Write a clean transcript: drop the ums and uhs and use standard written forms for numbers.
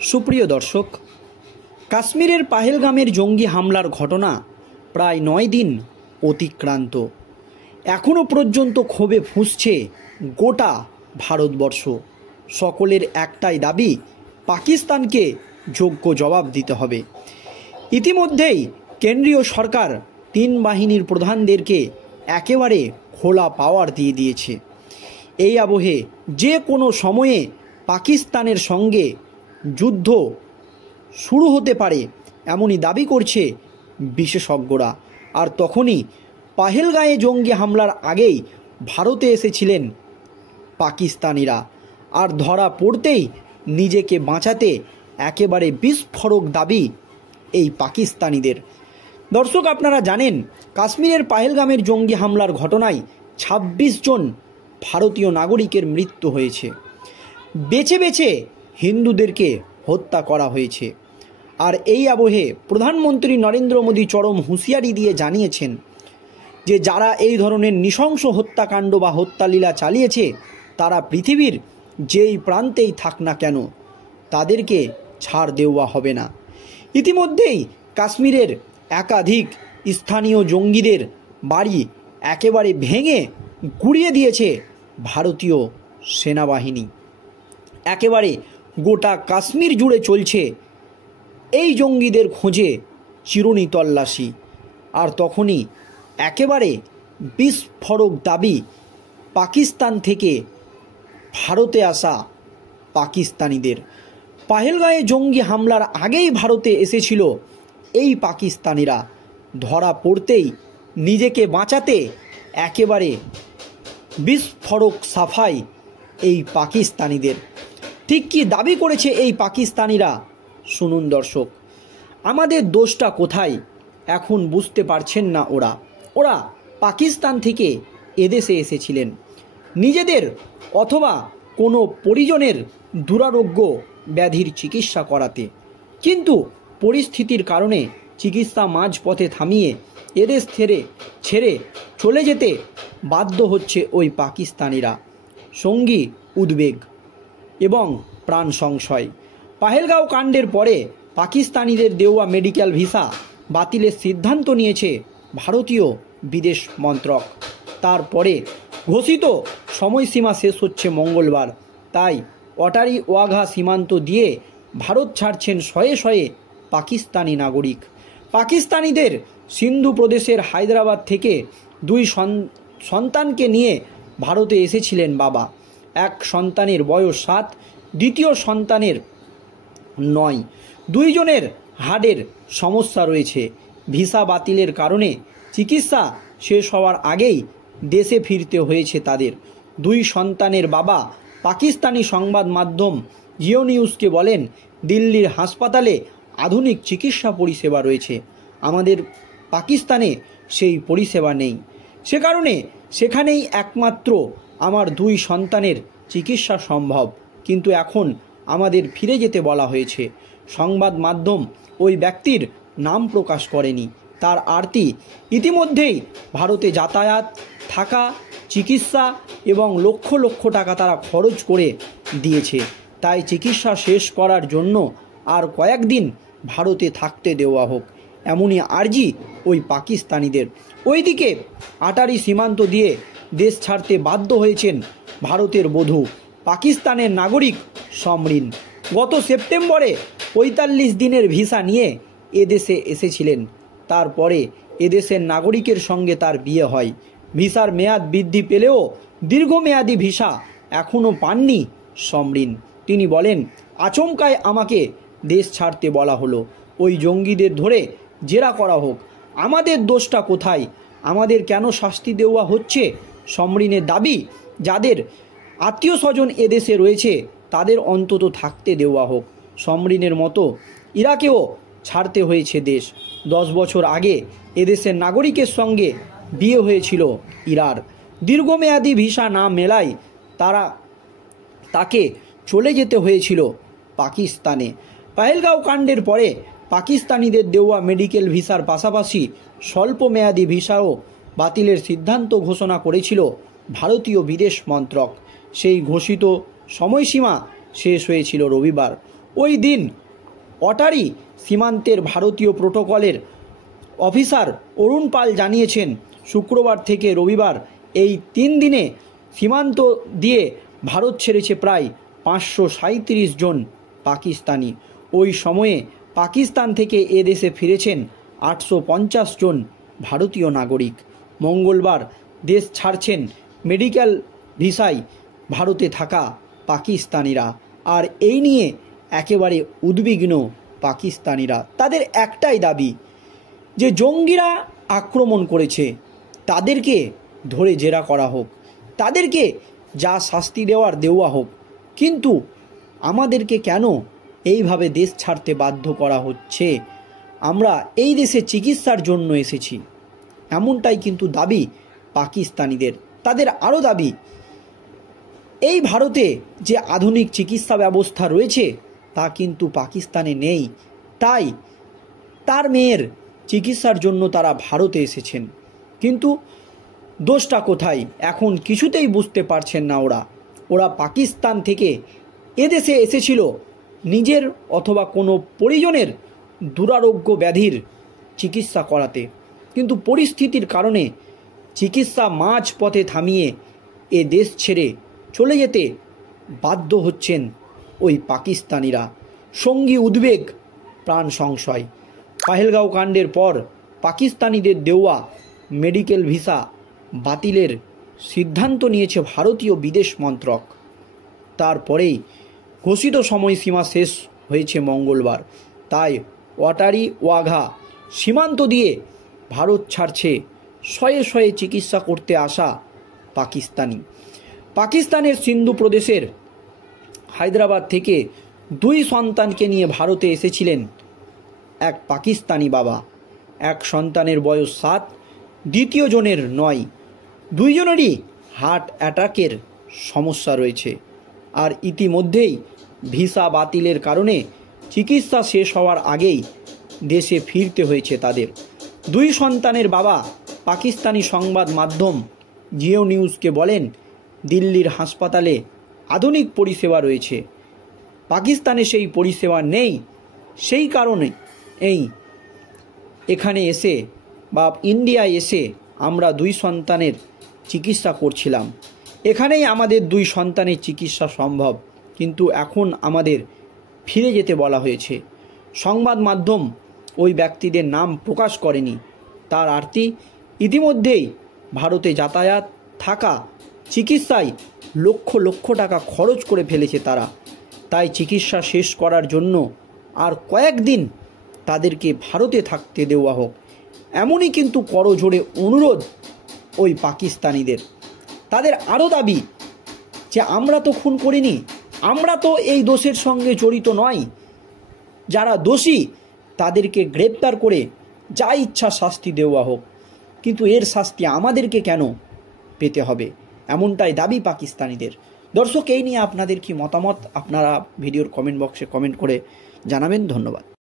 সুপ্রিয় দর্শক, কাশ্মীরের পাহেলগামের জঙ্গি হামলার ঘটনা প্রায় 9 দিন অতিক্রান্ত। এখনও পর্যন্ত ক্ষোভে ফুঁসছে গোটা ভারতবর্ষ। সকলের একটাই দাবি, পাকিস্তানকে যোগ্য জবাব দিতে হবে। ইতিমধ্যেই কেন্দ্রীয় সরকার 3 বাহিনীর প্রধানদেরকে একেবারে খোলা পাওয়ার দিয়ে দিয়েছে। এই আবহে যে কোনো সময়ে পাকিস্তানের সঙ্গে যুদ্ধ শুরু হতে পারে এমনই দাবি করছে বিশেষজ্ঞরা। আর তখনই পাহেলগাঁয়ে জঙ্গি হামলার আগেই ভারতে এসেছিলেন পাকিস্তানিরা, আর ধরা পড়তেই নিজেকে বাঁচাতে একেবারে বিস্ফোরক দাবি এই পাকিস্তানিদের। দর্শক, আপনারা জানেন কাশ্মীরের পাহেলগামের জঙ্গি হামলার ঘটনায় 26 জন ভারতীয় নাগরিকের মৃত্যু হয়েছে। বেছে বেছে হিন্দুদেরকে হত্যা করা হয়েছে। আর এই আবহে প্রধানমন্ত্রী নরেন্দ্র মোদী চরম হুঁশিয়ারি দিয়ে জানিয়েছেন যে যারা এই ধরনের নৃশংস হত্যাকাণ্ড বা হত্যালীলা চালিয়েছে তারা পৃথিবীর যেই প্রান্তেই থাক না কেন তাদেরকে ছাড় দেওয়া হবে না। ইতিমধ্যেই কাশ্মীরের একাধিক স্থানীয় জঙ্গিদের বাড়ি একেবারে ভেঙে গুঁড়িয়ে দিয়েছে ভারতীয় সেনাবাহিনী। একেবারে গোটা কাশ্মীর জুড়ে চলছে এই জঙ্গিদের খোঁজে চিরুনি তল্লাশি। আর তখনই একেবারে বিস্ফোরক দাবি পাকিস্তান থেকে ভারতে আসা পাকিস্তানিদের। পাহেলগাঁয়ে জঙ্গি হামলার আগেই ভারতে এসেছিল এই পাকিস্তানিরা। ধরা পড়তেই নিজেকে বাঁচাতে একেবারে বিস্ফোরক সাফাই এই পাকিস্তানিদের। ঠিক কী দাবি করেছে এই পাকিস্তানিরা শুনুন দর্শক। আমাদের দোষটা কোথায় এখন বুঝতে পারছেন না ওরা পাকিস্তান থেকে এদেশে এসেছিলেন নিজেদের অথবা কোনো পরিজনের দুরারোগ্য ব্যাধির চিকিৎসা করাতে, কিন্তু পরিস্থিতির কারণে চিকিৎসা মাঝপথে থামিয়ে এদেশ ছেড়ে চলে যেতে বাধ্য হচ্ছে ওই পাকিস্তানিরা। সঙ্গী উদ্বেগ এবং প্রাণ সংশয়। পাহেলগাঁও কাণ্ডের পরে পাকিস্তানিদের দেওয়া মেডিকেল ভিসা বাতিলের সিদ্ধান্ত নিয়েছে ভারতীয় বিদেশ মন্ত্রক। তারপরে ঘোষিত সময়সীমা শেষ হচ্ছে মঙ্গলবার। তাই অটারি ওয়াঘা সীমান্ত দিয়ে ভারত ছাড়ছেন শয়ে শয়ে পাকিস্তানি নাগরিক। পাকিস্তানিদের সিন্ধু প্রদেশের হায়দ্রাবাদ থেকে 2 সন্তানকে নিয়ে ভারতে এসেছিলেন বাবা। এক সন্তানের বয়স 7, দ্বিতীয় সন্তানের 9। 2 জনের হার্টের সমস্যা রয়েছে। ভিসা বাতিলের কারণে চিকিৎসা শেষ হওয়ার আগেই দেশে ফিরতে হয়েছে তাদের। 2 সন্তানের বাবা পাকিস্তানি সংবাদ মাধ্যম জিও নিউজকে বলেন, দিল্লির হাসপাতালে আধুনিক চিকিৎসা পরিষেবা রয়েছে, আমাদের পাকিস্তানে সেই পরিষেবা নেই। সে কারণে সেখানেই একমাত্র আমার 2 সন্তানের চিকিৎসা সম্ভব, কিন্তু এখন আমাদের ফিরে যেতে বলা হয়েছে। সংবাদ মাধ্যম ওই ব্যক্তির নাম প্রকাশ করেনি। তার আরতি ইতিমধ্যেই ভারতে যাতায়াত, থাকা, চিকিৎসা এবং লক্ষ লক্ষ টাকা তারা খরচ করে দিয়েছে। তাই চিকিৎসা শেষ করার জন্য আর কয়েকদিন ভারতে থাকতে দেওয়া হোক, এমনই আর্জি ওই পাকিস্তানিদের। ওইদিকে আটারি সীমান্ত দিয়ে দেশ ছাড়তে বাধ্য হয়েছেন ভারতের বধূ পাকিস্তানের নাগরিক সমরিন। গত সেপ্টেম্বরে 45 দিনের ভিসা নিয়ে এদেশে এসেছিলেন। তারপরে এদেশের নাগরিকের সঙ্গে তার বিয়ে হয়। ভিসার মেয়াদ বৃদ্ধি পেলেও দীর্ঘমেয়াদী ভিসা এখনও পাননি সমরিন। তিনি বলেন, আচমকায় আমাকে দেশ ছাড়তে বলা হলো, ওই জঙ্গিদের ধরে জেরা করা হোক, আমাদের দোষটা কোথায়, আমাদের কেন শাস্তি দেওয়া হচ্ছে। সমরিনের দাবি, যাদের আত্মীয় স্বজন এদেশে রয়েছে তাদের অন্তত থাকতে দেওয়া হোক। সমরিনের মতো ইরাকেও ছাড়তে হয়েছে দেশ। 10 বছর আগে এদেশের নাগরিকের সঙ্গে বিয়ে হয়েছিল ইরার। দীর্ঘমেয়াদী ভিসা না মেলায় তাকে চলে যেতে হয়েছিল পাকিস্তানে। পাহেলগাঁও কাণ্ডের পরে পাকিস্তানিদের দেওয়া মেডিকেল ভিসার পাশাপাশি স্বল্প মেয়াদী ভিসাও বাতিলের সিদ্ধান্ত ঘোষণা করেছিল ভারতীয় বিদেশ মন্ত্রক। সেই ঘোষিত সময়সীমা শেষ হয়েছিল রবিবার। ওই দিন অটারি সীমান্তের ভারতীয় প্রোটোকলের অফিসার অরুণ পাল জানিয়েছেন, শুক্রবার থেকে রবিবার এই 3 দিনে সীমান্ত দিয়ে ভারত ছেড়েছে প্রায় 537 জন পাকিস্তানি। ওই সময়ে পাকিস্তান থেকে এদেশে ফিরেছেন 850 জন ভারতীয় নাগরিক। মঙ্গলবার দেশ ছাড়ছেন মেডিকেল ভিসায় ভারতে থাকা পাকিস্তানিরা। আর এই নিয়ে একেবারে উদ্বিগ্ন পাকিস্তানিরা। তাদের একটাই দাবি যে জঙ্গিরা আক্রমণ করেছে, তাদেরকে ধরে জেরা করা হোক, তাদেরকে যা শাস্তি দেওয়া হোক, কিন্তু আমাদেরকে কেন এইভাবে দেশ ছাড়তে বাধ্য করা হচ্ছে? আমরা এই দেশে চিকিৎসার জন্য এসেছি, এমনটাই কিন্তু দাবি পাকিস্তানিদের। তাদের আরও দাবি, এই ভারতে যে আধুনিক চিকিৎসা ব্যবস্থা রয়েছে তা কিন্তু পাকিস্তানে নেই, তাই তার মেয়ের চিকিৎসার জন্য তারা ভারতে এসেছেন। কিন্তু দোষটা কোথায় এখন কিছুতেই বুঝতে পারছেন না ওরা পাকিস্তান থেকে এদেশে এসেছিল নিজের অথবা কোনো পরিজনের দুরারোগ্য ব্যাধির চিকিৎসা করাতে, কিন্তু পরিস্থিতির কারণে চিকিৎসা মাঝপথে থামিয়ে এ দেশ ছেড়ে চলে যেতে বাধ্য হচ্ছেন ওই পাকিস্তানিরা। সঙ্গী উদ্বেগ, প্রাণ সংশয়। পাহেলগাঁও কাণ্ডের পর পাকিস্তানিদের দেওয়া মেডিকেল ভিসা বাতিলের সিদ্ধান্ত নিয়েছে ভারতীয় বিদেশ মন্ত্রক। তারপরেই ঘোষিত সময়সীমা শেষ হয়েছে মঙ্গলবার। তাই অটারি ওয়াঘা সীমান্ত দিয়ে ভারত ছাড়ছে শয়ে শয়ে চিকিৎসা করতে আসা পাকিস্তানের সিন্ধু প্রদেশের হায়দ্রাবাদ থেকে 2 সন্তানকে নিয়ে ভারতে এসেছিলেন এক পাকিস্তানি বাবা। এক সন্তানের বয়স 7, দ্বিতীয় জনের 9। 2 জনেরই হার্ট অ্যাটাকের সমস্যা রয়েছে। আর ইতিমধ্যেই ভিসা বাতিলের কারণে চিকিৎসা শেষ হওয়ার আগেই দেশে ফিরতে হয়েছে তাদের। 2 সন্তানের বাবা পাকিস্তানি সংবাদ মাধ্যম জিও নিউজকে বলেন, দিল্লির হাসপাতালে আধুনিক পরিষেবা রয়েছে, পাকিস্তানে সেই পরিষেবা নেই। সেই কারণে এখানে এসে বা ইন্ডিয়ায় এসে আমরা 2 সন্তানের চিকিৎসা করছিলাম। এখানেই আমাদের 2 সন্তানের চিকিৎসা সম্ভব, কিন্তু এখন আমাদের ফিরে যেতে বলা হয়েছে। সংবাদ মাধ্যম ওই ব্যক্তিদের নাম প্রকাশ করেনি। তার আর্তি, ইতিমধ্যেই ভারতে যাতায়াত, থাকা, চিকিৎসায় লক্ষ লক্ষ টাকা খরচ করে ফেলেছে তারা। তাই চিকিৎসা শেষ করার জন্য আর কয়েকদিন তাদেরকে ভারতে থাকতে দেওয়া হোক, এমনই কিন্তু করজোড়ে অনুরোধ ওই পাকিস্তানিদের। তাদের আরও দাবি যে আমরা তো খুন করিনি, আমরা তো এই দোষের সঙ্গে জড়িত নয়, যারা দোষী তাদেরকে গ্রেপ্তার করে যা ইচ্ছা শাস্তি দেওয়া হোক, কিন্তু এর শাস্তি আমাদেরকে কেন পেতে হবে, এমনটাই দাবি পাকিস্তানিদের। দর্শক, এই নিয়ে আপনাদের কি মতামত আপনারা ভিডিওর কমেন্ট বক্সে কমেন্ট করে জানাবেন। ধন্যবাদ।